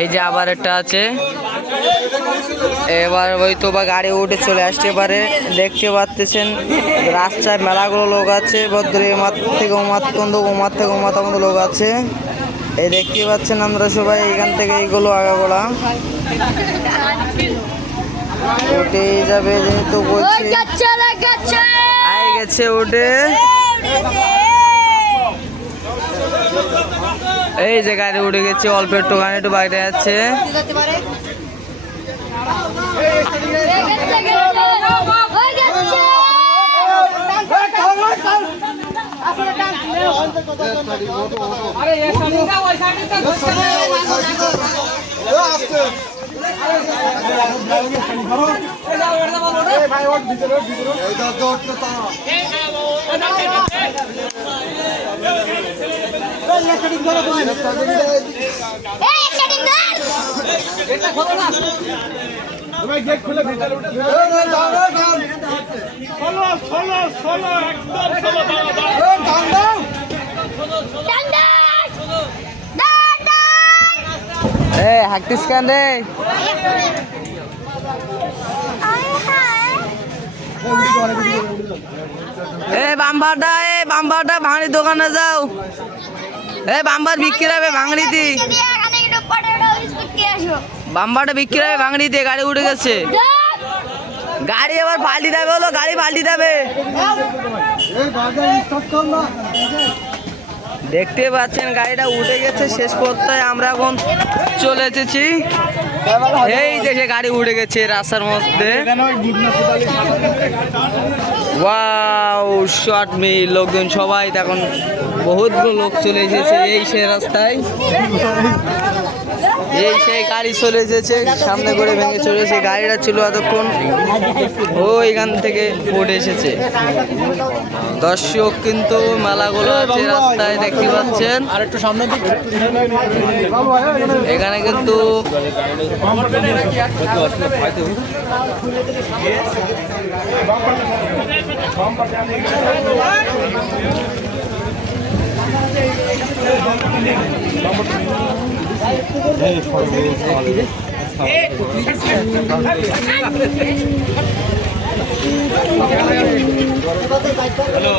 এই যে আবার একটা আছে। এবার ওই তো বা গাড়ি উঠে চলে আসতে পারে দেখতে পাচ্ছেন রাস্তায় মেলাগুলো লোক আছে ভদ্র মাত থেকে পর্যন্ত ওমার থেকে পর্যন্ত লোক আছে। এই দেখতে পাচ্ছেন আমরা সবাই এখান থেকে এইগুলো আগাগোড়া। উঠে যাবে যেহেতু বলছি। গেছে উঠে। এই যে গাড়ি উঠে গেছে অল্প একটু গাড়ি একটু বাইরে যাচ্ছে। ডান এ হাঁকতিস কেন রে? এ বাম্বারটা এ বাম্বারটা ভাঙড়ির দোকানে যাও। এ বাম্বার বিক্রি হবে আসো বাম্বারটা বিক্রি হবে ভাঙড়িতে গাড়ি উঠে গেছে। গাড়ি আবার পাল্টি দেবে হলো গাড়ি পাল্টি দেবে। দেখতে পাচ্ছেন, গাড়িটা উঠে গেছে শেষ পর্যায়ে আমরা এখন চলে এসেছি। এই যে সে গাড়ি উঠে গেছে রাস্তার মধ্যে। শর্ট মি লোকজন সবাই তখন বহুত লোক চলে এসেছে এই সে রাস্তায়। সেই সেই গাড়ি চলে এসেছে সামনে করে ভেঙে চলে এসে গাড়িটা ছিল এতক্ষণ। ও এখান থেকে পড়ে এসেছে। দর্শক কিন্তু মেলাগুলো আছে রাস্তায় দেখতে পাচ্ছেন আর একটু সামনে এখানে কিন্তু হ্যালো